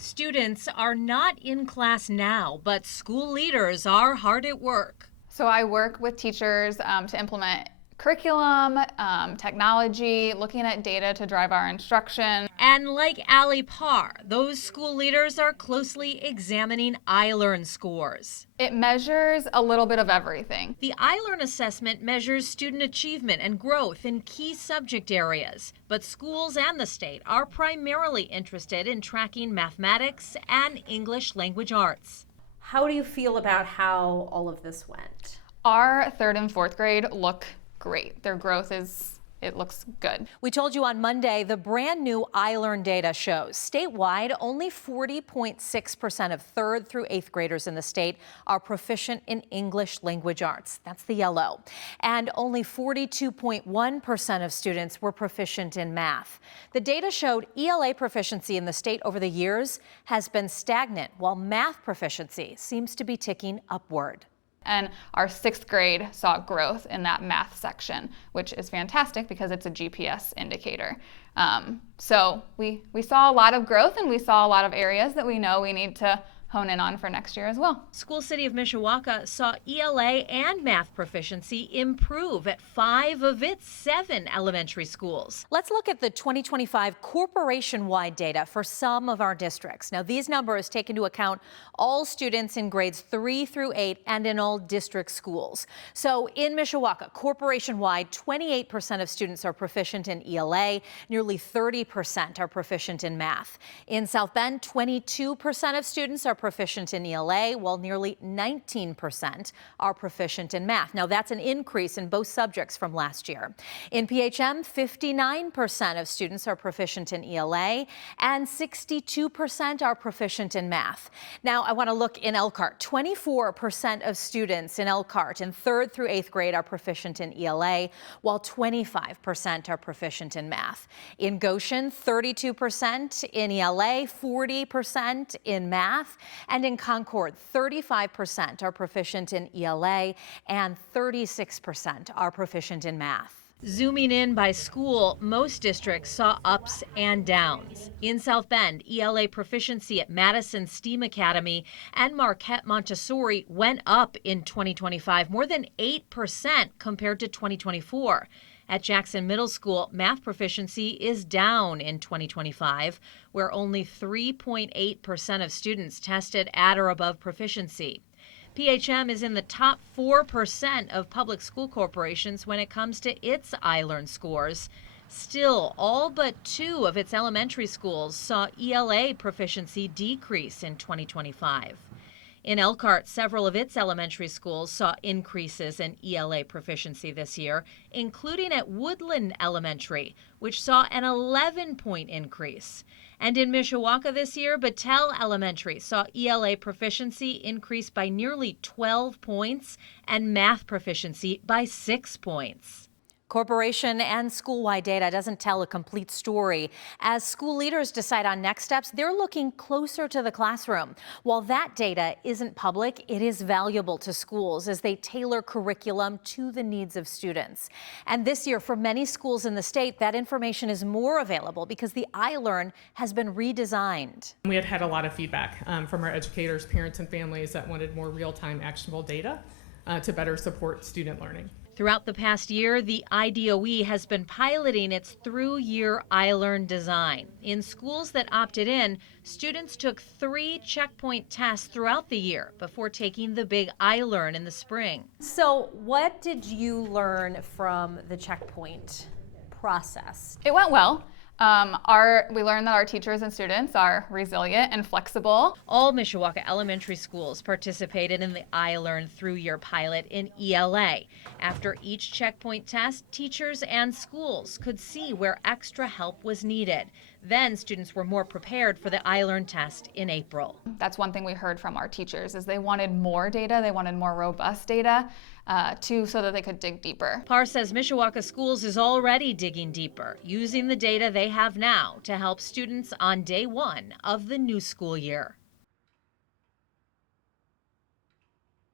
Students are not in class now, but school leaders are hard at work. So I work with teachers to implement curriculum, technology, looking at data to drive our instruction. And like Allie Parr, those school leaders are closely examining ILEARN scores. It measures a little bit of everything. The ILEARN assessment measures student achievement and growth in key subject areas, but schools and the state are primarily interested in tracking mathematics and English language arts. How do you feel about how all of this went? Our third and fourth grade look great. Their growth it looks good. We told you on Monday the brand new ILEARN data shows statewide only 40.6% of 3rd through 8th graders in the state are proficient in English language arts. That's the yellow. And only 42.1% of students were proficient in math. The data showed ELA proficiency in the state over the years has been stagnant, while math proficiency seems to be ticking upward. And our 6th grade saw growth in that math section, which is fantastic because it's a GPS indicator. So we saw a lot of growth, and we saw a lot of areas that we know we need to hone in on for next year as well. School City of Mishawaka saw ELA and math proficiency improve at 5 of its 7 elementary schools. Let's look at the 2025 corporation-wide data for some of our districts. Now, these numbers take into account all students in grades 3 through 8 and in all district schools. So in Mishawaka, corporation-wide, 28% of students are proficient in ELA, nearly 30% are proficient in math. In South Bend, 22% of students are proficient in ELA, while nearly 19% are proficient in math. Now, that's an increase in both subjects from last year. In PHM, 59% of students are proficient in ELA, and 62% are proficient in math. Now, I want to look in Elkhart. 24% of students in Elkhart in 3rd through 8th grade are proficient in ELA, while 25% are proficient in math. In Goshen, 32% in ELA, 40% in math. And in Concord, 35% are proficient in ELA and 36% are proficient in math. Zooming in by school, most districts saw ups and downs. In South Bend, ELA proficiency at Madison STEAM Academy and Marquette Montessori went up in 2025, more than 8% compared to 2024. At Jackson Middle School, math proficiency is down in 2025, where only 3.8% of students tested at or above proficiency. PHM is in the top 4% of public school corporations when it comes to its ILEARN scores. Still, all but 2 of its elementary schools saw ELA proficiency decrease in 2025. In Elkhart, several of its elementary schools saw increases in ELA proficiency this year, including at Woodland Elementary, which saw an 11-point increase. And in Mishawaka this year, Battelle Elementary saw ELA proficiency increase by nearly 12 points and math proficiency by 6 points. Corporation and school-wide data doesn't tell a complete story. As school leaders decide on next steps, they're looking closer to the classroom. While that data isn't public, it is valuable to schools as they tailor curriculum to the needs of students. And this year, for many schools in the state, that information is more available because the ILEARN has been redesigned. We had a lot of feedback from our educators, parents, and families that wanted more real-time actionable data to better support student learning. Throughout the past year, the IDOE has been piloting its through-year ILEARN design. In schools that opted in, students took 3 checkpoint tests throughout the year before taking the big ILEARN in the spring. So what did you learn from the checkpoint process? It went well. We learned that our teachers and students are resilient and flexible. All Mishawaka elementary schools participated in the ILEARN through-year pilot in ELA. After each checkpoint test, teachers and schools could see where extra help was needed. Then students were more prepared for the ILEARN test in April. That's one thing we heard from our teachers is they wanted more data, they wanted more robust data so that they could dig deeper. Parr says Mishawaka Schools is already digging deeper, using the data they have now to help students on day 1 of the new school year.